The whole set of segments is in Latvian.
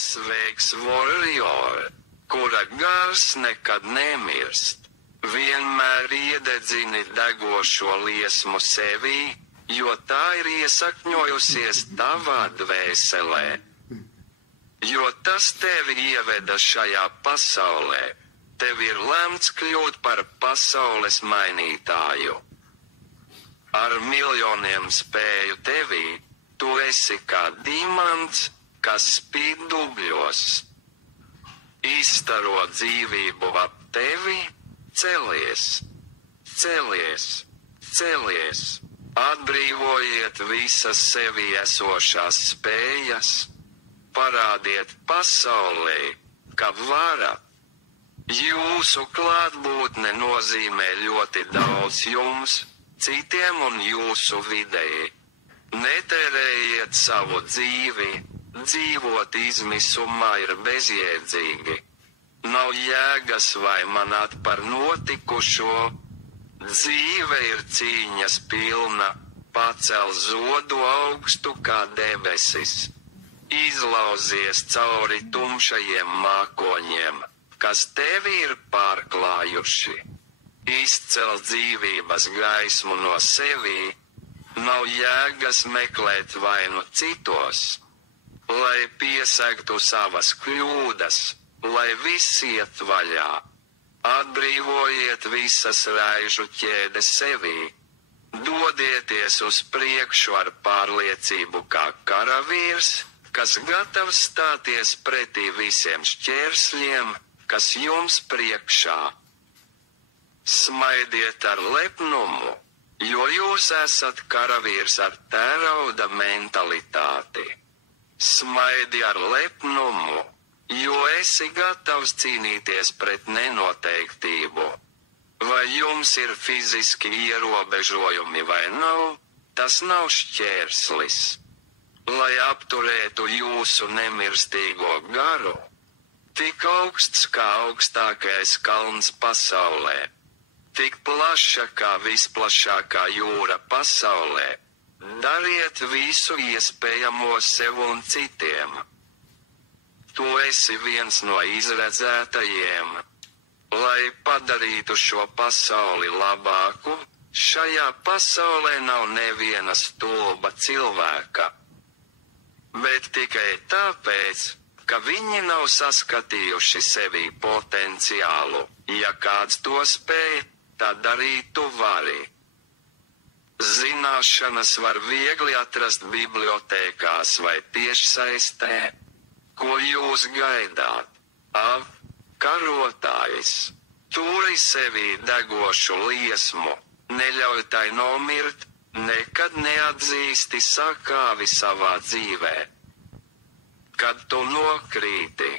Sveiks, warrior, kura gars nekad nemirst. Vienmēr iededzini degošo liesmu sevī, jo tā ir iesakņojusies tavā dvēselē. Jo tas tevi ieveda šajā pasaulē, tev ir lemts kļūt par pasaules mainītāju. Ar miljoniem spēju tevī, tu esi kā dimants, kas spīd dubļos. Izstaro dzīvību ap tevi, celies, celies, celies, atbrīvojiet visas sevī esošās spējas, parādiet pasaulē, ka varat. Jūsu klātbūtne nozīmē ļoti daudz jums, citiem un jūsu videi. Netērējiet savu dzīvi, dzīvot izmisumā ir bezjēdzīgi. Nav jēgas vaimanāt par notikušo. Dzīve ir cīņas pilna, pacel zodu augstu kā debesis. Izlauzies cauri tumšajiem mākoņiem, kas tevi ir pārklājuši. Izcel dzīvības gaismu no sevī, nav jēgas meklēt vainu citos, lai piesegtu savas kļūdas, lai viss iet vaļā. Atbrīvojiet visas raižu ķēdes sevī, dodieties uz priekšu ar pārliecību kā karavīrs, kas gatavs stāties pretī visiem šķērsļiem, kas jums priekšā. Smaidiet ar lepnumu, jo jūs esat karavīrs ar tērauda mentalitāti. Smaidi ar lepnumu, jo esi gatavs cīnīties pret nenoteiktību. Vai jums ir fiziski ierobežojumi vai nav, tas nav šķērslis. Lai apturētu jūsu nemirstīgo garu, tik augsts kā augstākais kalns pasaulē, tik plaša kā visplašākā jūra pasaulē, dariet visu iespējamo sev un citiem. Tu esi viens no izredzētajiem. Lai padarītu šo pasauli labāku, šajā pasaulē nav neviena stulba cilvēka. Bet tikai tāpēc, ka viņi nav saskatījuši sevī potenciālu. Ja kāds to spēj, tad arī tu vari. Zināšanas var viegli atrast bibliotēkās vai tiešsaistē. Ko jūs gaidāt? Karotājs. Turi sevī degošu liesmu, neļauj tai nomirt, nekad neatzīsti sakāvi savā dzīvē. Kad tu nokrīti,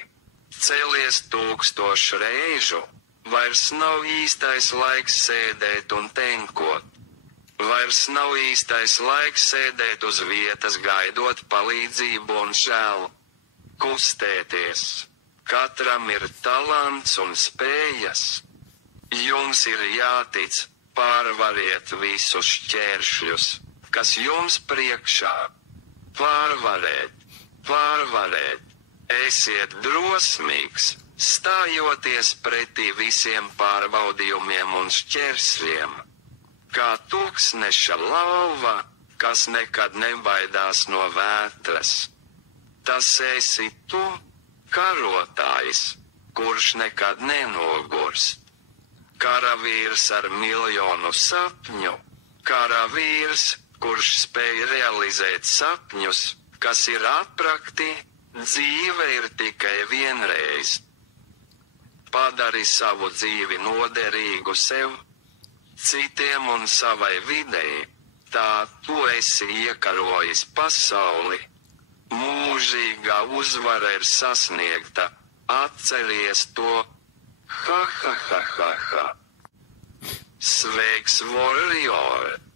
celies 1000 reižu, vairs nav īstais laiks sēdēt un tenkot. Vairs nav īstais laiks sēdēt uz vietas gaidot palīdzību un žēl. Kustēties. Katram ir talants un spējas. Jums ir jātic, pārvariet visus šķēršļus, kas jums priekšā. Pārvarēt, pārvarēt. Esiet drosmīgs, stājoties pretī visiem pārbaudījumiem un šķērsļiem. Kā tūkstneša lauva, kas nekad nebaidās no vētras. Tas esi tu, karotājs, kurš nekad nenogurst. Karavīrs ar miljonu sapņu, karavīrs, kurš spēj realizēt sapņus, kas ir aprakti, dzīve ir tikai vienreiz. Padari savu dzīvi noderīgu sev, citiem un savai videi, tā tu esi iekarojis pasauli. Mūžīgā uzvara ir sasniegta, atceries to, ha ha ha ha ha. Sveiks, warrior!